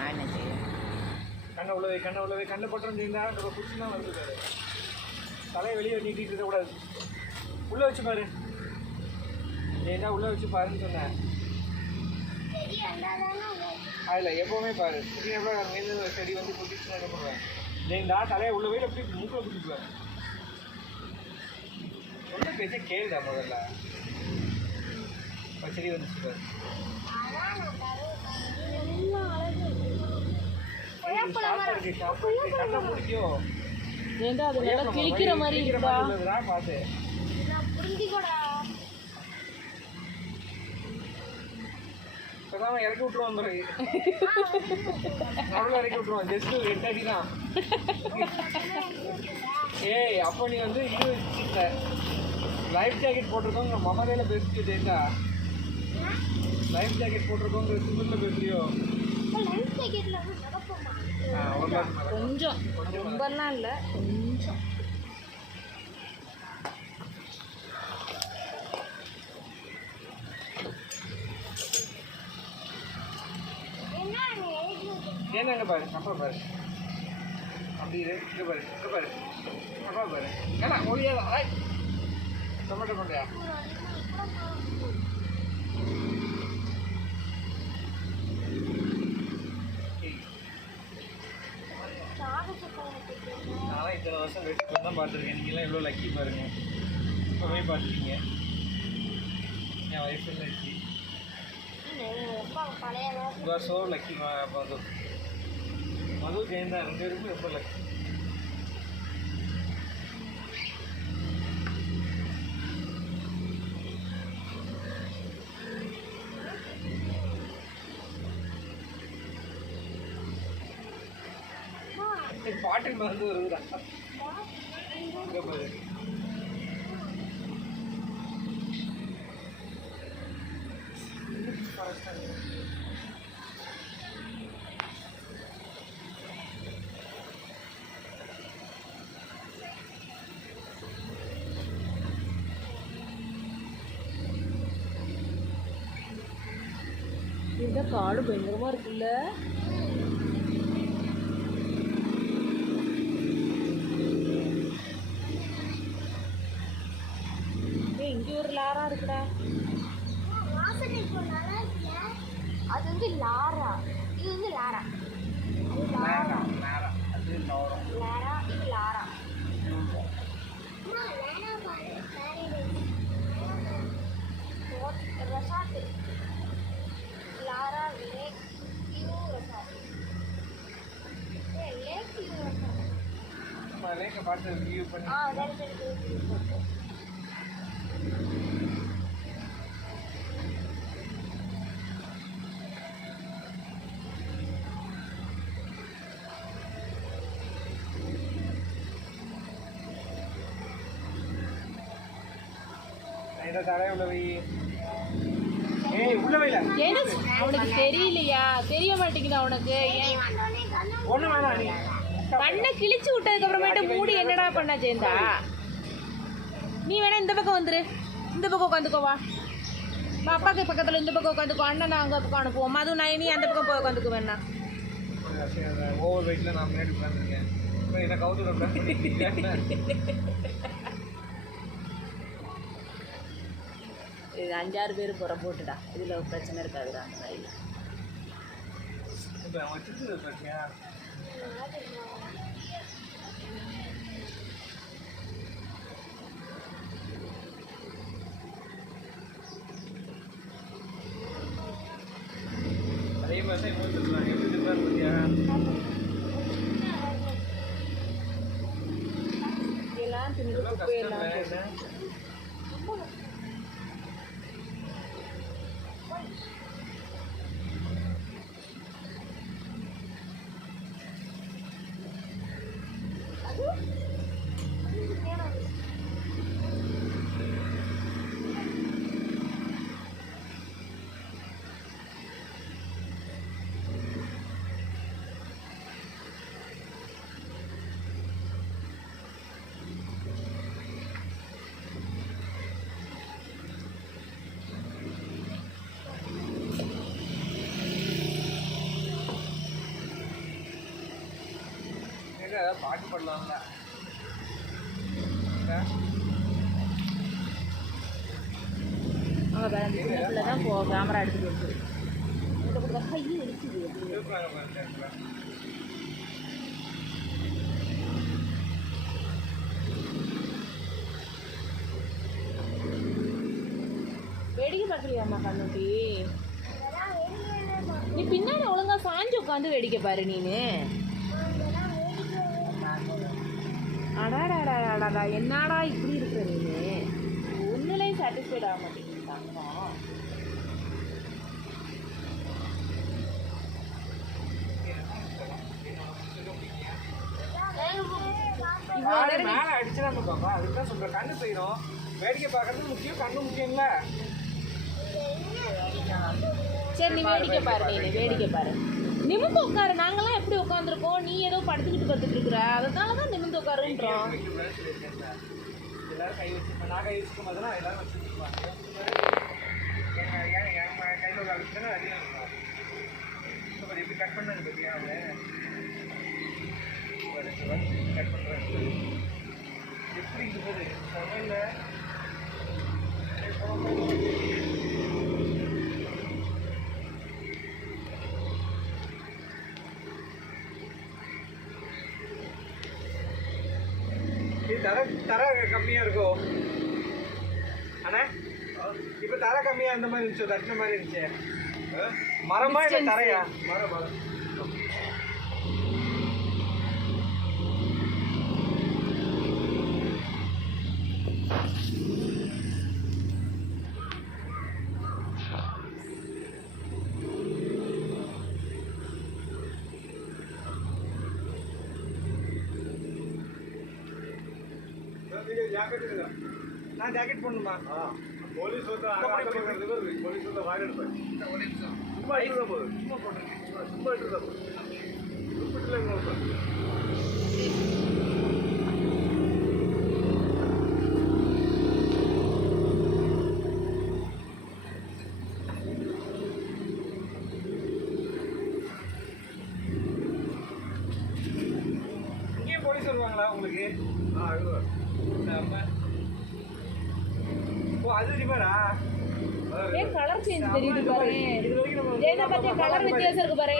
நான் என்ன செய்வேன்? கண்ணை உள்ளவே கண்ணில் பட்டம் செய்யுந்தா புதுசு தான் வருது பாரு. தலையை வெளியே நீட்டிட்டு இருக்கக்கூடாது. உள்ளே வச்சு பாரு. ஏன்னா உள்ளே வச்சு பாருன்னு சொன்னேன். அதில் எப்போவுமே பாரு. புதிய எவ்வளோ மீது செடி வந்து குட்டிச்சுன்னா என்ன பண்ணுவேன்? ஏண்டா தலையை உள்ள போய் எப்படி மூக்கில் குட்டிக்குவேன். ரொம்ப பேச கேளுடா முதல்ல. செடி வந்துச்சு பாரு. கண்ணை முடிக்கும். ஏண்டா அது நல்லா கிழிக்கிற மாதிரி இருக்கா? பார்த்து இப்போதான் இறக்கி விட்டுருவான் பிறகு. நடுவில் இறக்கி விட்டுருவான். ஜஸ்ட் 8 அடி தான். ஏய் அப்போ நீ வந்து இது வச்சுட்ட லைஃப் ஜாக்கெட் போட்டிருக்கோங்க மமதையில் பேசிட்டு டேட்டா. லைஃப் ஜாக்கெட் போட்டிருக்கோங்க சிம்பிளில் பேசுறியோ? கொஞ்சம் ரொம்பலாம் இல்லை, கொஞ்சம். ஏன்னாங்க பாரு அப்பா பாரு. அப்படி இங்கே பாரு இங்கே பாரு அப்பா பாரு. ஏன்னா ஒளியாதா டொமேட்டோ கொண்டையா? நான்லாம் இத்தனை வருஷம் வெயிட் தான் பார்த்துருக்கேன். நீங்களாம் எவ்வளோ லக்கி பாருங்க. இப்போ போய் பார்த்துருக்கீங்க. என் வயசுல lucky. You are so lucky Madhu. Madhu Jayantha 2 பேருக்கும் ரொம்ப லக்கி. பாட்டில் மறந்து வருதுடா. இங்கே பாரு. இந்த காடு பயங்கரமா இருக்குல்ல. இங்க ஒரு லாரா இருக்குடா. அது வந்து லாரா, இது வந்து லாரா. அது லாரா, இது லாரா. ரெசார்ட் லாரா lake view resort. Lake view resort. லேக்கை பார்த்து வியூ பண்ணி. அவனுக்கு தெரியலையா? தெரிய மாட்டேங்குது அவனுக்கு. கண்ணை கிழிச்சு விட்டதுக்கு அப்புறமேட்டு மூடி என்னடா பண்ண ஜெயந்தா? நீ வேணா இந்த பக்கம் வந்துரு, இந்த பக்கம் உட்காந்துக்கோவா. அப்பாக்கு பக்கத்துல இந்த பக்கம் உட்காந்துக்கோ. அண்ணன் நான் அங்கே பக்கம் அனுப்புவோம். அதுவும் நான் நீ அந்த பக்கம் போய் உட்காந்துக்கு வேணா. ஓவர் வெயிட்ல நான் முன்னாடி உட்காந்துருக்கேன். என்ன கவுத்து இது 5-6 பேர் புற போட்டுடா. இதில் பிரச்சனை இருக்காதுடா. அந்த ரயில் அதே மாதிரி தான் இவங்க சொல்லுவாங்க. எப்படி இருப்பாரு பார்த்தியா? எல்லாம் தின்னு குப்பையெல்லாம் ஏதாவது பாட்டு பண்ணலாம்ல. அவங்க வேற அந்த சின்ன பிள்ளை தான் கேமரா எடுத்துட்டு வருது. இந்த கூட கையை எடுத்துது. வேடிக்கை பார்க்குறியாம்மா கண்ணுட்டி? நீ பின்னாடி ஒழுங்கா சாஞ்சு உட்காந்து வேடிக்கை பாரு நீனு. அடாடாடாடாடா என்னடா இப்படி இருக்கிற நீனு? ஒன்னுலையும் சாட்டிஸ்ஃபைட் ஆக மாட்டேங்குது. மேல அடிச்சிடாம பாப்பா, அதுதான் சொல்றேன். கண்ணு செய்யணும், வேடிக்கை பார்க்கறது முக்கியம், கண்ணு முக்கியம்ல. சரி நீ வேடிக்கை பாரு, நீ வேடிக்கை பாரு. நிமிந்து உட்காரு. நாங்கெல்லாம் எப்படி உட்காந்துருக்கோம், நீ ஏதோ படுத்துக்கிட்டு பார்த்துட்டு இருக்கிற. அதனால தான் நிமிந்து உட்காருன்றோம். எல்லாரும் கை வச்சு நான் கை வச்சுக்கும் போதெல்லாம் எல்லாரும் வச்சுருப்பாங்க. கையில் ஒரு அழுத்தம் அதிகம் எப்படி கட் பண்ணது பற்றியா கட் பண்ணுறேன். எப்படி இருக்குது சமையலில் தர கம்மியாக இருக்கும் அண்ணா. இப்போ தர கம்மியாக அந்த மாதிரி இருந்துச்சு, தட்டின மாதிரி இருந்துச்சு. மரமா இல்லை தரையா? மரம் மரம். நான் ஜாக்கெட் போடணுமா? போலீஸ் வந்து போலீஸ் வந்து வாயில் எடுப்பேன். சும்மா எடுத்துதான் போதும், சும்மா போட்டுருக்கேன், சும்மா எடுத்துதான் போதும். இங்கேயும் போலீஸ் வருவாங்களா உங்களுக்கு? அது ரிவரா? ஏன் கலர் சேஞ்ச் தெரியுது பாரு. ஜெயந்தா பாத்தியா கலர் வித்தியாசம் இருக்கு பாரு.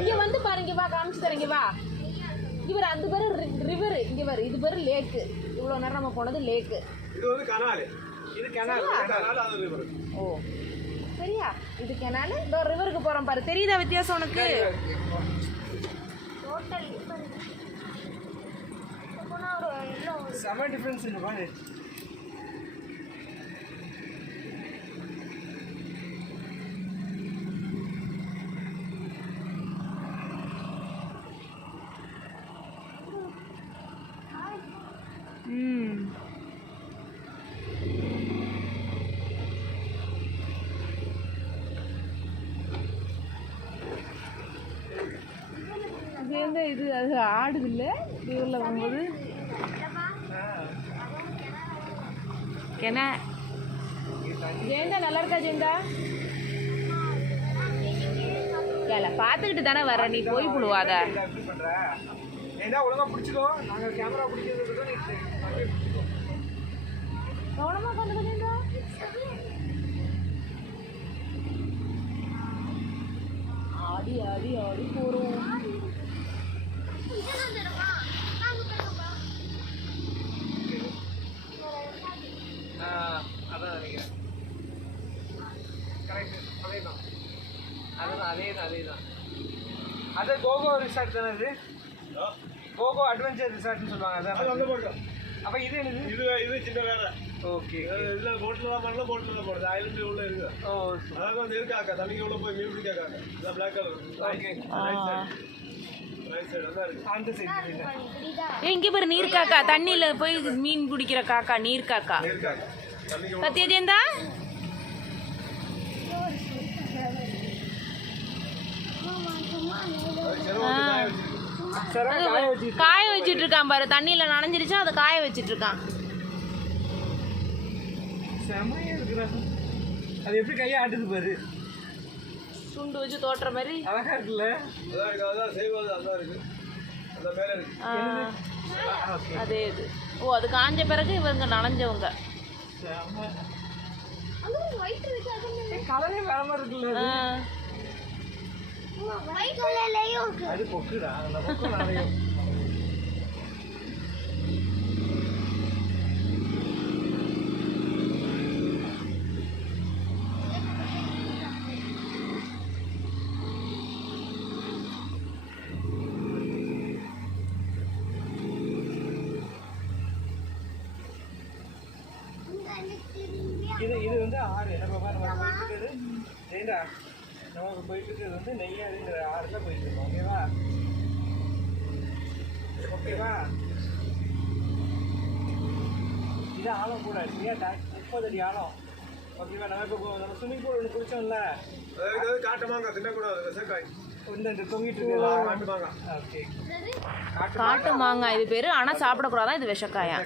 இங்க வந்து பாரு, இங்க வா காமிச்சு தரேன். இங்க வா. இவர் அது பேரு ரிவர், இங்க பாரு இது பேரு லேக். இவ்வளவு நேரம் நம்ம போனது லேக். இது வந்து கனால். இது கனால், கனால் அது ரிவர். ஓ சரியா, இது கனால். இதோ ரிவருக்கு போறோம் பாரு. தெரியுதா வித்தியாசம் உனக்கு? செம டிஃபரன்ஸ் இருக்கு பாரு. இது அது ஆடுது இல்லை ரிவரில் வரும்போது. என்ன ஜெயந்தா நல்லா இருக்கா? ஜெயந்தா இல்ல பார்த்துக்கிட்டு தானே வர, நீ போய் புடுவாத. ஒழுங்கா பிடிச்சிக்கோ, நாங்க கேமரா பிடிக்கிறது கவனமா பண்ணுங்க ஜெயந்தா. ஆடி ஆடி ஆடி போறோம். அதான் நினைக்கிறேன். கரெக்ட், அதேதான் அதுதான் அதேதான் அதேதான். அது கோகோ ரிசார்ட் தானே? இது கோகோ அட்வென்ச்சர் ரிசார்ட்னு சொல்லுவாங்க. அதான் அப்போ இது என்னது? இது சின்ன வேலை. ஓகே, இதில் போட்டில் தான் பண்ணலாம், போட்டில் தான் போடுது. ஐலண்டு உள்ள இருக்கு. ஓ அதாவது வந்து இருக்காக்கா, தண்ணிக்கு உள்ள போய் மீன் பிடிக்காக்கா. இதான் பிளாக் கலர். ஓகே, அந்த சைடு இங்கே பாரு நீர் காக்கா. தண்ணியில போய் மீன் பிடிக்கிற காக்கா, நீர் காக்கா. பத்தியா ஜெயந்தா? காய வச்சிட்டு இருக்கான் பாரு. தண்ணியில நனைஞ்சிருச்சா அதை காய வச்சிட்டு இருக்கான். செமையா இருக்குடா. அது எப்படி கையை ஆட்டுது பாரு. துண்டு வச்சு தோட்டுற மாதிரி அழகா இருக்குல்ல? ஆ, அதே இது. ஓ, அது காஞ்ச பிறகு இவங்க நனைஞ்சவங்க. கலரே வேற மாதிரி இருக்குல்ல? ஆ, அது பொக்குடா, அந்த பொக்கு நிறையும். இது வந்து ஆறு. நம்ம போயிட்டு ஜெயண்டா, நமக்கு போயிட்டு இருக்கிறது வந்து நெய்யாறுங்கிற ஆறுல போயிட்டு இருக்கோம். ஓகேவா? ஓகேவா? இது ஆழம் கூட இல்லையா? 30 அடி ஆழம். ஓகேவா? நம்ம இப்போ நம்ம ஸ்விம்மிங் பூல் ஒன்று குளிச்சோம்ல, காட்டுமாங்க தின்னக்கூடாது. இந்த தொங்கிட்டு இருக்கு. ஓகே, காட்டு மாங்காய் இது பேரு. ஆனா சாப்பிடக்கூடாதான், இது விஷக்காயா.